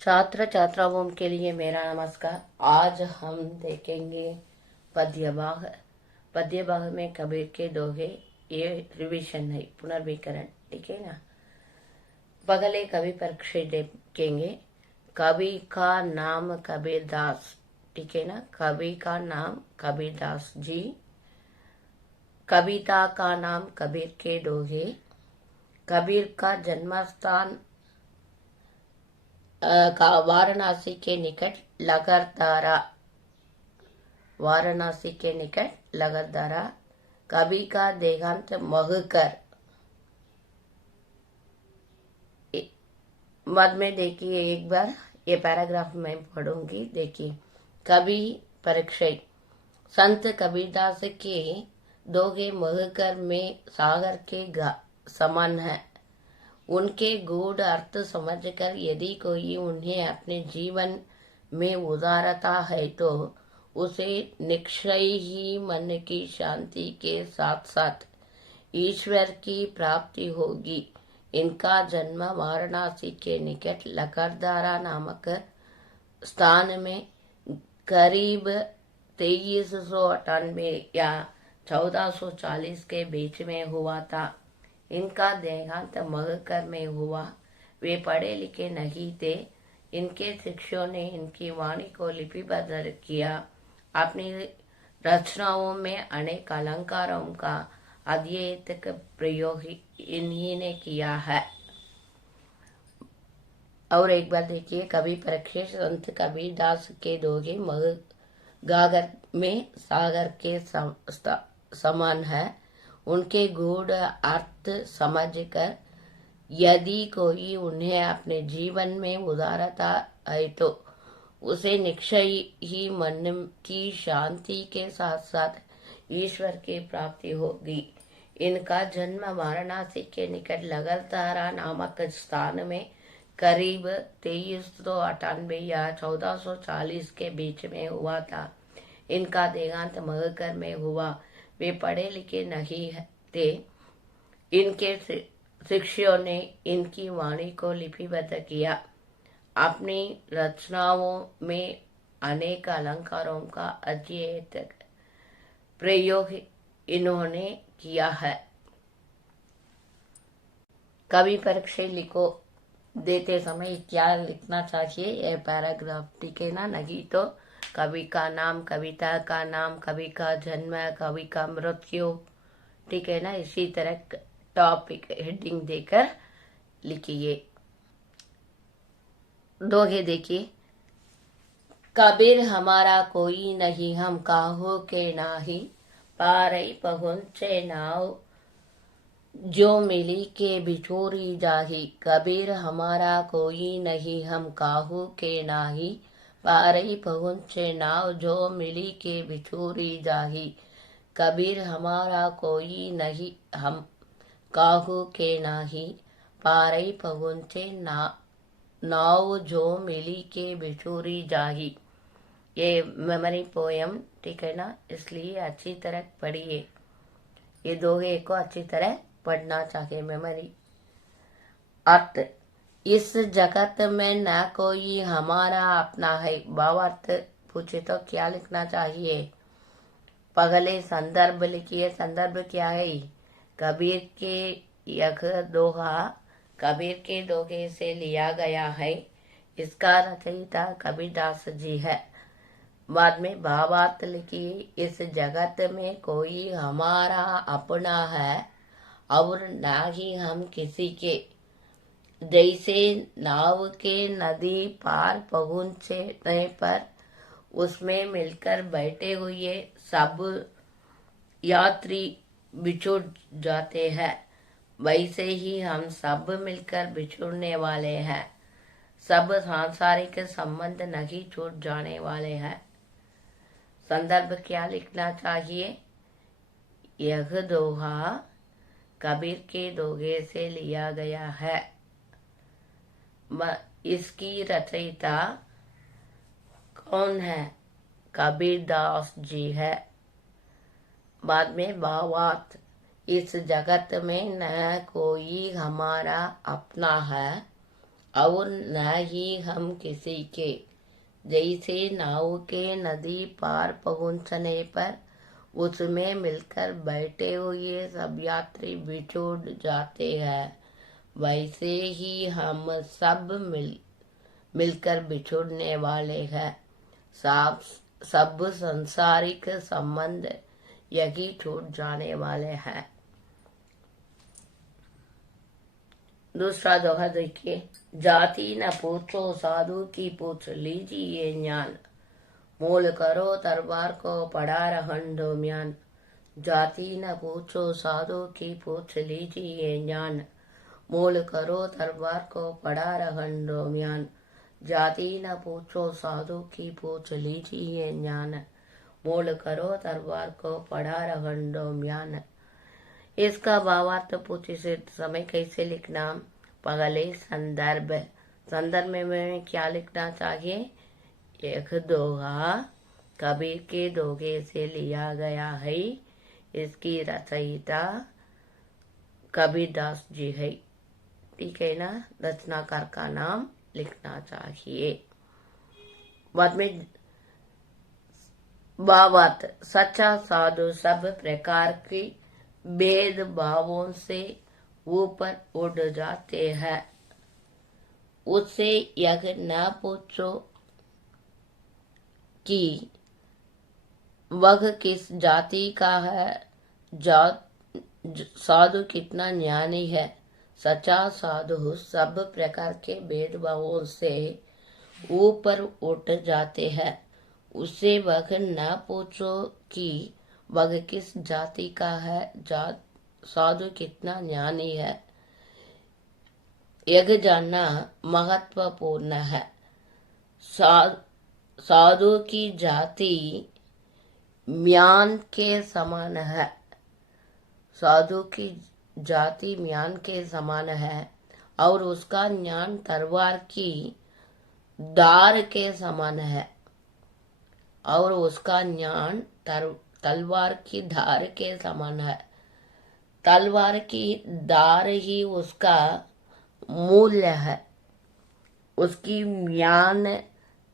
छात्र छात्राओं के लिए मेरा नमस्कार। आज हम देखेंगे पद्य भाग। पद्य भाग में कबीर के दोहे, ये रिवीजन है, पुनर्वीकरण, ठीक है ना। पगले कवि परीक्षे देखेंगे। कवि का नाम कबीर दास, ठीक है ना। कवि का नाम कबीर दास जी। कविता का नाम कबीर के दोहे। कबीर का जन्मस्थान का वाराणसी के निकट लगरदारा, वाराणसी के निकट लगरदारा। कवि का देहांत महकर। बाद में देखिए एक बार, ये पैराग्राफ मैं पढ़ूंगी, देखिए। कवि परीक्षे। संत कबीरदास के दोहे महकर में सागर के समान है। उनके गूढ़ अर्थ समझकर यदि कोई उन्हें अपने जीवन में उतारता है तो उसे निश्चय ही मन की शांति के साथ साथ ईश्वर की प्राप्ति होगी। इनका जन्म वाराणसी के निकट लकरदारा नामक स्थान में करीब 2398 या 1440 के बीच में हुआ था। इनका देहांत महकर में हुआ। वे पढ़े लिखे नहीं थे। इनके शिष्यों ने इनकी वाणी को लिपिबद्ध किया। अपनी रचनाओं में अनेक अलंकारों का अद्वैत प्रयोग इन्हीं ने किया है। और एक बार देखिए, कवि परीक्षे। संत कबीरदास के दोहे गागर में सागर के समान है। उनके गूढ़ अर्थ समझकर यदि कोई उन्हें अपने जीवन में उतारता है तो उसे निश्चय ही मन की शांति के साथ साथ ईश्वर की प्राप्ति होगी। इनका जन्म वाराणसी के निकट लगरदारा नामक स्थान में करीब 2398 या 1440 के बीच में हुआ था। इनका देहांत महकर में हुआ। वे पढ़े लिखे नहीं थे। इनके शिष्यों ने इनकी वाणी को लिपिबद्ध किया। अपनी रचनाओं में अनेक अलंकारों का अद्वैत प्रयोग इन्होंने किया है। कवि परीक्षे लिखो देते समय क्या लिखना चाहिए, यह पैराग्राफ, ठीक है ना। नहीं तो कवि का नाम, कविता का नाम, कवि का जन्म, कवि का मृत्यु, ठीक है ना। इसी तरह टॉपिक हेडिंग देकर लिखिए। दोहे देखिए। कबीर हमारा कोई नहीं, हम काहू के नाही, पारई पहुंचे नाव जो मिली के बिछोरी जाही। कबीर हमारा कोई नहीं, हम काहू के नाही, पारई पहुंचे नाव जो मिली के बिछोरी जाही। कबीर हमारा कोई नहीं, हम काहू के नाही, पारई पहुंचे नाव जो मिली के बिछोरी जाही। ये मेमोरी पोयम, ठीक है ना, इसलिए अच्छी तरह पढ़िए। ये दोहे को अच्छी तरह पढ़ना चाहिए, मेमोरी। अर्थ। इस जगत में न कोई हमारा अपना है। भावार्थ पूछे तो क्या लिखना चाहिए। पहले संदर्भ लिखिए। संदर्भ क्या है। कबीर के यह दोहा कबीर के दोहे से लिया गया है। इसका रचयिता कबीरदास जी है। बाद में भावार्थ लिखिए। इस जगत में कोई हमारा अपना है और ना ही हम किसी के। जैसे नाव के नदी पार पहुंचने पर उसमें मिलकर बैठे हुए सब यात्री बिछुड़ जाते हैं, वैसे ही हम सब मिलकर बिछुड़ने वाले हैं। सब सांसारिक संबंध नहीं छूट जाने वाले हैं। संदर्भ क्या लिखना चाहिए। यह दोहा कबीर के दोहे से लिया गया है। इसकी रचयिता कौन है। कबीरदास जी है। बाद में भावार्थ। इस जगत में न कोई हमारा अपना है और न ही हम किसी के। जैसे नाव के नदी पार पहुंचने पर उसमें मिलकर बैठे हुए सब यात्री बिछुड़ जाते हैं, वैसे ही हम सब मिलकर बिछुड़ने वाले हैं। सब सांसारिक संबंध यही छूट जाने वाले हैं। दूसरा दोहा देखिए। जाति न पूछो साधु की, पूछ लीजिए ज्ञान। मोल करो तरवार को, पड़ा रहन दो म्यान। जाति न पूछो साधु की, पूछ लीजिए ज्ञान। मोल करो तरवार को, पड़ा रहन दो म्यान। जाति न पूछो साधु की, पूछ लीजिए ज्ञान। मोल करो तरवार को, पड़ा रहन दो म्यान। इसका भावार्थ पूछे समय कैसे लिखना। पहले संदर्भ। संदर्भ में क्या लिखना चाहिए। एक दोहा कबीर के दोहे से लिया गया है। इसकी रचयिता कबीरदास जी है। ठीक है ना। रचनाकार का नाम लिखना चाहिए। बाद में भावार्थ। सच्चा साधु सब प्रकार की भेद भावों से ऊपर उड़ जाते हैं। उससे यह न पूछो कि वह किस जाति का है, साधु कितना ज्ञानी है। सच्चा साधु सब प्रकार के भेदभावों से ऊपर उठ जाते हैं। उससे वह न पूछो कि वह किस जाति का है, साधु कितना ज्ञानी है। यह जानना महत्वपूर्ण है। साधु की जाति म्यान के समान है। साधु की जाति म्यान के समान है और उसका ज्ञान तलवार की धार के समान है। और उसका ज्ञान तलवार की धार के समान है। तलवार की धार ही उसका मूल्य है। उसकी म्यान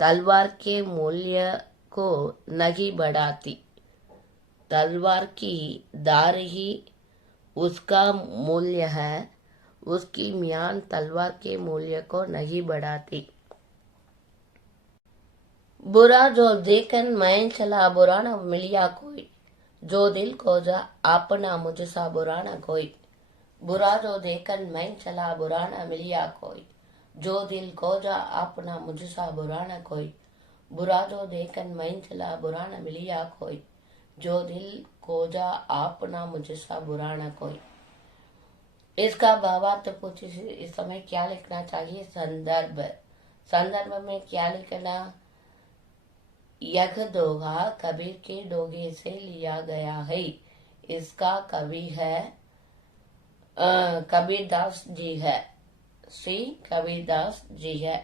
तलवार के मूल्य को नहीं बढ़ाती। तलवार की धार ही उसका मूल्य है। उसकी म्यान तलवार के मूल्य को नहीं बढ़ाती। बुरा जो देखन मैं चला, बुरा न मिलिया कोई। जो दिल खोजा अपना मुझसा, बुरा न कोई। बुरा जो देखन मैं चला, बुरा न मिलिया कोई। जो दिल खोजा अपना मुझसा, बुरा न कोई। बुरा जो देखन मैं चला, बुरा न मिलिया कोई। जो दिल खोजा अपना मुझसा, बुरा न कोई। इसका भावार्थ पूछे इस समय क्या लिखना चाहिए। संदर्भ। संदर्भ में क्या लिखना। यह दोहा कबीर के दोहे से लिया गया है। इसका कवि है कबीरदास जी है। श्री कबीरदास जी है।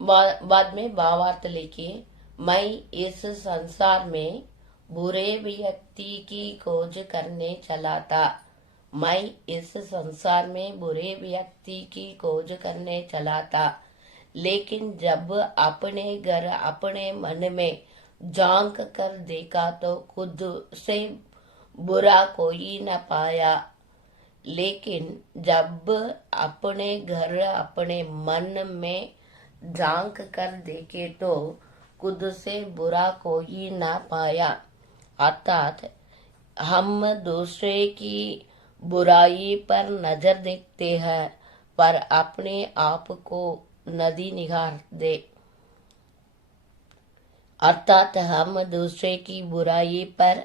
बाद में भावार्थ लिखिए। मैं इस संसार में बुरे व्यक्ति की खोज करने चला था। मैं इस संसार में बुरे व्यक्ति की खोज करने चला था, लेकिन जब अपने घर अपने मन में झांक कर देखा तो खुद से बुरा कोई न पाया। लेकिन जब अपने घर अपने मन में झांक कर देखे तो खुद से बुरा कोई न पाया। अर्थात हम दूसरे की बुराई पर नजर देखते हैं, पर अपने आप को नदी निगार दे। अर्थात हम दूसरे की बुराई पर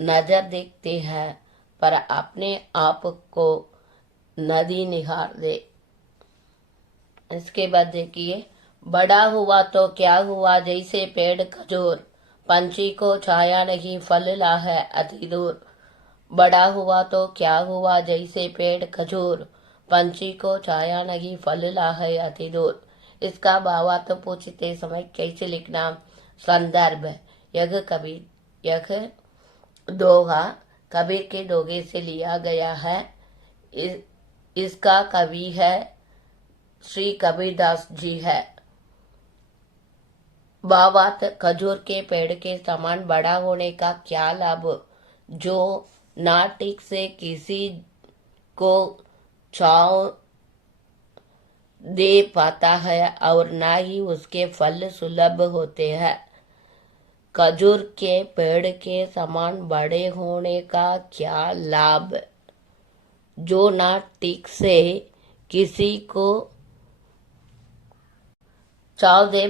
नजर देखते हैं, पर अपने आप को नदी निगार दे। इसके बाद देखिए। बड़ा हुआ तो क्या हुआ, जैसे पेड़ खजूर। पंछी को छाया नहीं, फल ला है अति दूर। बड़ा हुआ तो क्या हुआ, जैसे पेड़ खजूर। पंछी को छाया नहीं, फल ला है अति दूर। इसका भावार्थ पूछते समय कैसे लिखना। संदर्भ। यह दोहा कबीर के दोहे से लिया गया है। इसका कवि है श्री कबीरदास जी है। भावार्थ, खजूर के पेड़ के समान बड़ा होने का क्या लाभ, जो ना ठीक से किसी को छांव दे पाता है और ना ही उसके फल सुलभ होते हैं। खजूर के पेड़ के समान बड़े होने का क्या लाभ, जो ना ठीक से किसी को छांव दे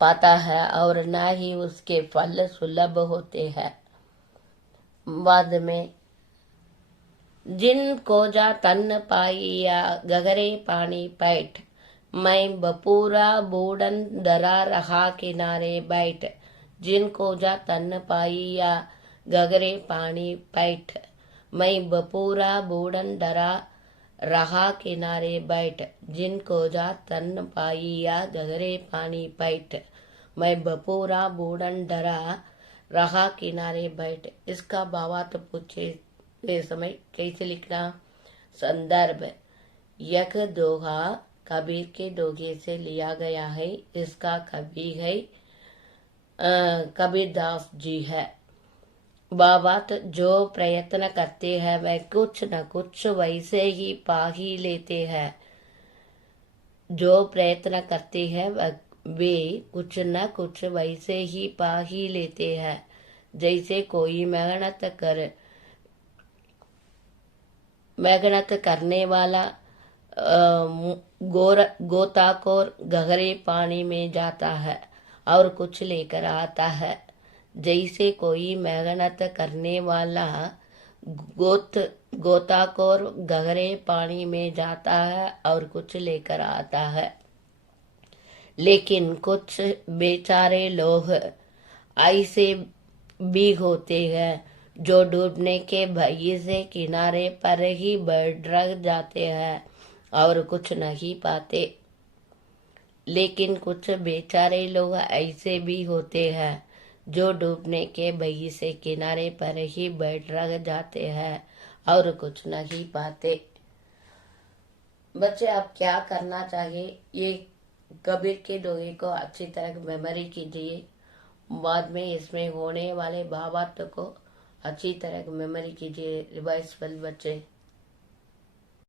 पाता है और ना ही उसके फल सुलभ होते हैं। बाद में, जिनको जा तन पाइया गहरे पानी पैठ, मैं बपूरा बूढ़न डरा रहा किनारे बैठ। जिनको जा तन पाइया गहरे पानी पैठ, मैं बपूरा बूढ़न डरा रहा किनारे बैठ। जिनको जा तन पाइया गहरे पानी पैठ, मैं बपूरा बूढ़न डरा रहा किनारे बैठ। इसका भावार्थ पूछे समय कैसे लिखना। संदर्भ, यह दोहा कबीर के दोहे से लिया गया है। इसका कवि है कबीरदास जी है। भावार्थ, जो प्रयत्न करते हैं वह कुछ न कुछ वैसे ही पा ही लेते हैं। जो प्रयत्न करते हैं वे कुछ न कुछ वैसे ही पा ही लेते हैं। जैसे कोई मेहनत करने वाला गोताखोर गहरे पानी में जाता है और कुछ लेकर आता है। जैसे कोई मेहनत करने वाला गोताखोर गहरे पानी में जाता है और कुछ लेकर आता है। लेकिन कुछ बेचारे लोग ऐसे भी होते हैं जो डूबने के भय से किनारे पर ही बैठ जाते हैं और कुछ नहीं पाते। लेकिन कुछ बेचारे लोग ऐसे भी होते हैं जो डूबने के भय से किनारे पर ही बैठ जाते हैं और कुछ नहीं पाते। बच्चे, आप क्या करना चाहिए, ये कबीर के दोहे को अच्छी तरह मेमोरी कीजिए। बाद में इसमें होने वाले भावार्थ को अच्छी तरह मेमोरी कीजिए। रिवाइज बच्चे।